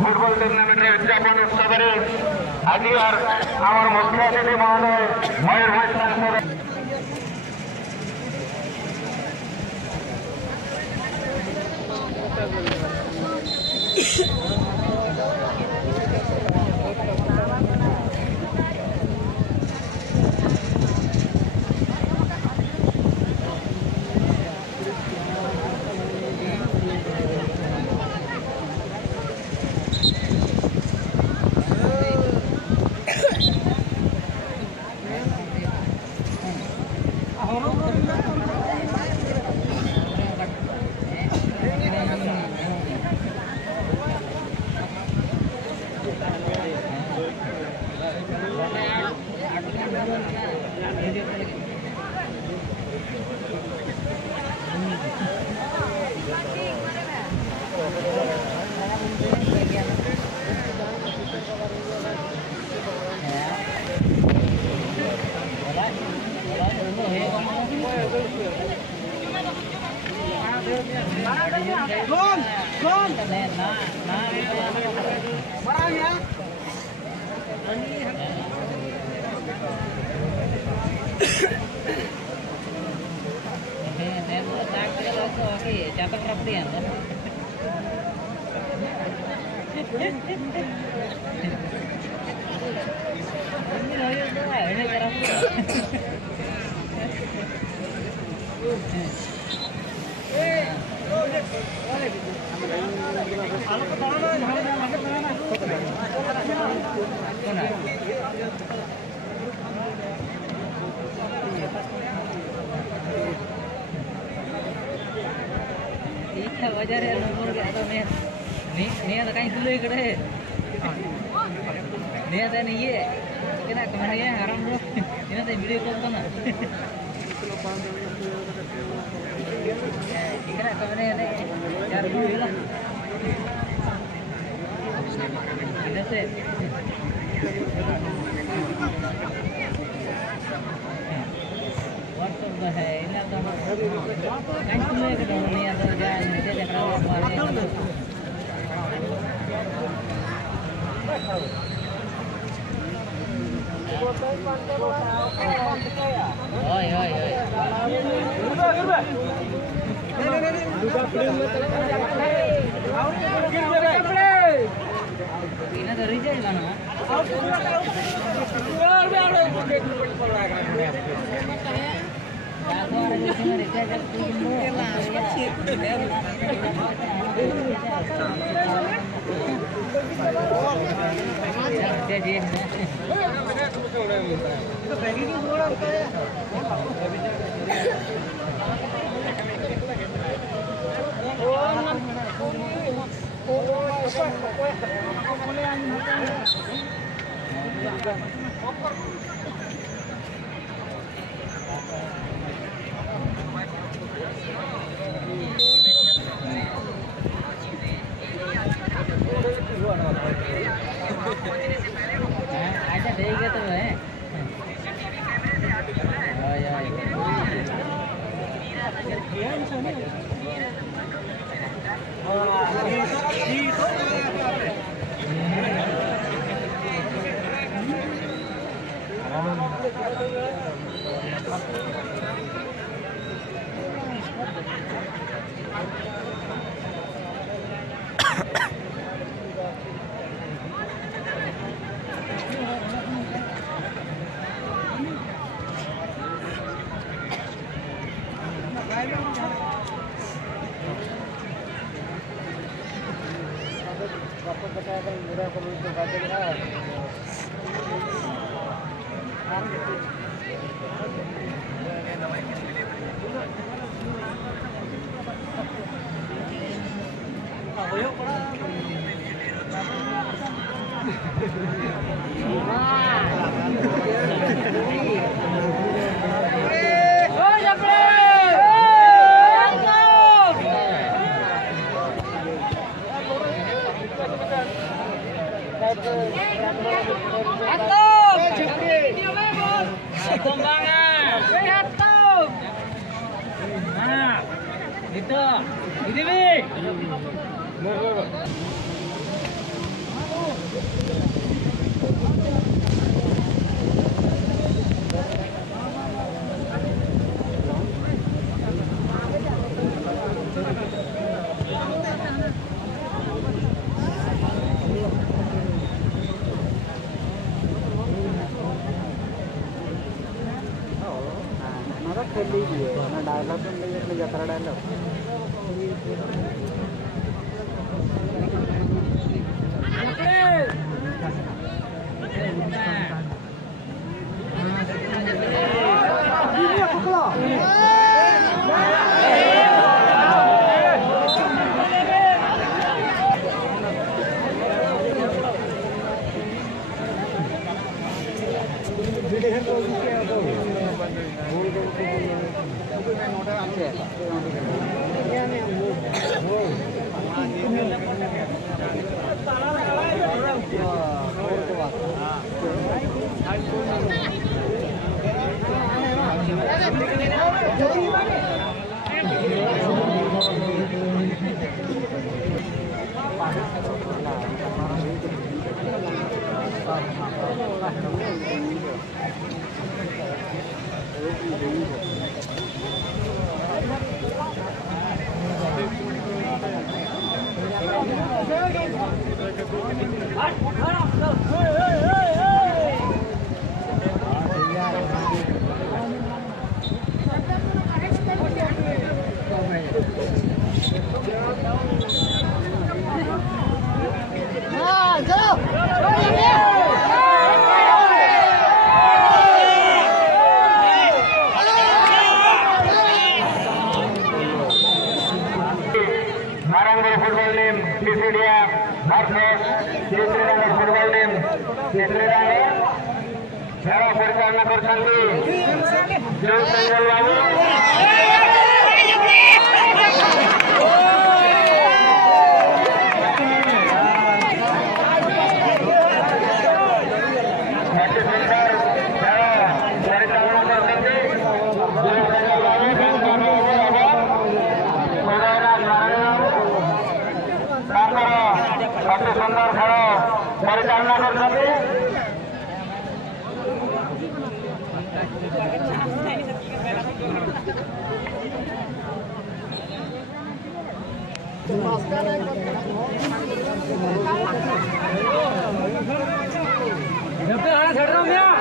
Football tournament उद्यापन उत्सव आज आम मुख्य अतिथि महोदय Mayurbhanj catat rapian kan ini loyo doa ini terapi wajar ya nomor ke atau nih ada kain dulu ikut deh nih ada nih ye kena kemana ya haram bro ini ada video call kan kena kemana ya nih cari dulu lah ini sih WhatsApp है इन्हें तो कहीं तो ले के नहीं आता जाए नीचे देख रहा हूँ हमारे ओए ओए ओए इन्हें तो रिजेक्ट करना आजा देगा तो है Atau Tumbangan. Lihat tuh. Nah, gitu. Ini Bik. Dialogue जत्रा dialogue Maranggur football team Sisidia versus Sisrirangar football team Sisrirangar. Saya Purjana Kursanti Jul Sanjal Babu. Masih sebentar saya Purjana Kursanti Jul Sanjal Babu dan Babu Saudara अति सुंदर खेल परिचालना करते Dokter, ada